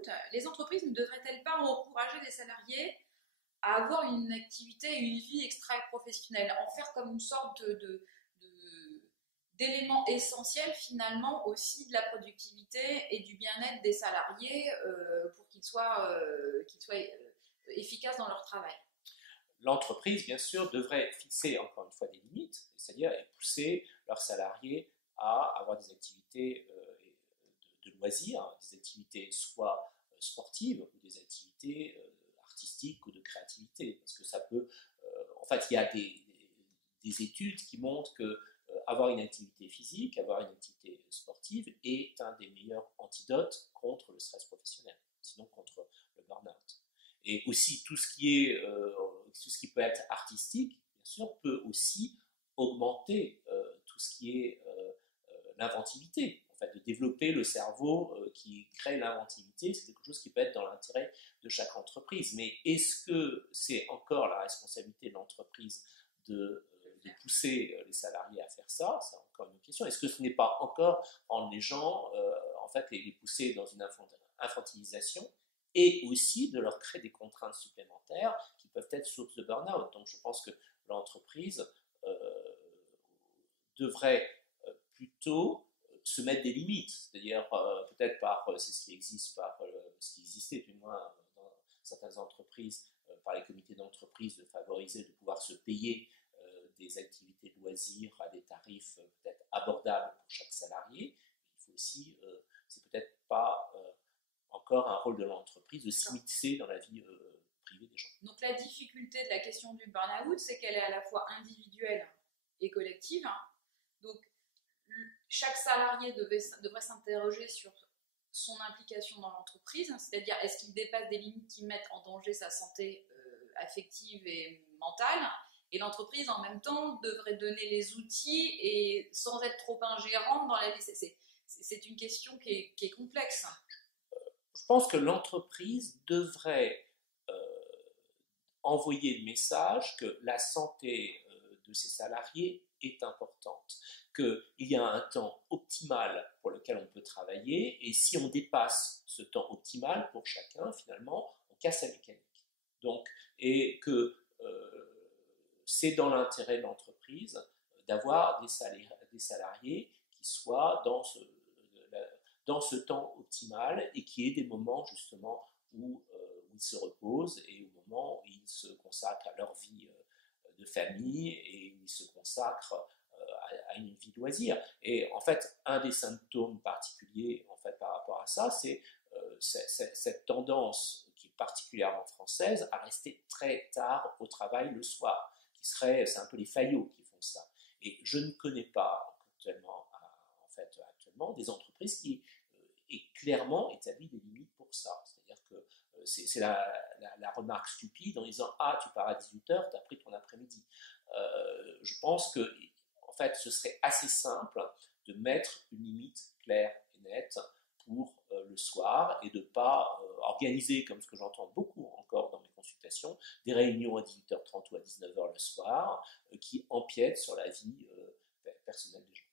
burn-out, les entreprises ne devraient-elles pas encourager les salariés à avoir une activité et une vie extra-professionnelle, en faire comme une sorte d'élément essentiel finalement aussi de la productivité et du bien-être des salariés pour qu'ils soient efficaces dans leur travail. L'entreprise, bien sûr, devrait fixer encore une fois des limites, c'est-à-dire pousser leurs salariés à avoir des activités de loisirs, des activités soit sportives ou des activités artistiques ou de créativité, parce que ça peut, en fait, il y a des études qui montrent que avoir une activité physique, avoir une activité sportive est un des meilleurs antidotes contre le stress professionnel, sinon contre le burn-out. Et aussi tout ce qui peut être artistique, bien sûr, peut aussi augmenter tout ce qui est l'inventivité. En fait, de développer le cerveau qui crée l'inventivité, c'est quelque chose qui peut être dans l'intérêt de chaque entreprise. Mais est-ce que c'est encore la responsabilité de l'entreprise de pousser les salariés à faire ça? C'est encore une question. Est-ce que ce n'est pas encore rendre les gens, en fait, les pousser dans une infantilisation et aussi de leur créer des contraintes supplémentaires qui peuvent être source de burn-out? Donc je pense que l'entreprise devrait plutôt se mettre des limites, c'est-à-dire peut-être c'est ce qui existe, ce qui existait du moins dans certaines entreprises, par les comités d'entreprise, de favoriser, de pouvoir se payer des activités de loisirs à des tarifs peut-être abordables pour chaque salarié. Il faut aussi, c'est peut-être pas encore un rôle de l'entreprise de s'immiscer dans la vie privée des gens. Donc la difficulté de la question du burn-out, c'est qu'elle est à la fois individuelle et collective. Donc chaque salarié devrait s'interroger sur son implication dans l'entreprise, c'est-à-dire est-ce qu'il dépasse des limites qui mettent en danger sa santé affective et mentale, et l'entreprise en même temps devrait donner les outils et sans être trop ingérant dans la vie. C'est une question qui est complexe. Je pense que l'entreprise devrait envoyer le message que la santé de ses salariés est importante, qu'il y a un temps optimal pour lequel on peut travailler, et si on dépasse ce temps optimal pour chacun, finalement, on casse la mécanique. Donc, et que c'est dans l'intérêt de l'entreprise d'avoir des salariés qui soient dans ce temps optimal et qui aient des moments justement où ils se reposent et au moment où ils se consacrent à leur vie de famille et où ils se consacrent à une vie de loisir. Et en fait, un des symptômes particuliers en fait, par rapport à ça, c'est cette tendance qui est particulièrement française à rester très tard au travail le soir. C'est un peu les faillots qui font ça. Et je ne connais pas actuellement des entreprises qui aient clairement établi des limites pour ça. C'est-à-dire que c'est la remarque stupide en disant « Ah, tu pars à 18h, tu as pris ton après-midi ». Je pense que en fait, ce serait assez simple de mettre une limite claire et nette pour le soir et de ne pas organiser, comme ce que j'entends beaucoup encore dans mes consultations, des réunions à 18h30 ou à 19h le soir qui empiètent sur la vie personnelle des gens.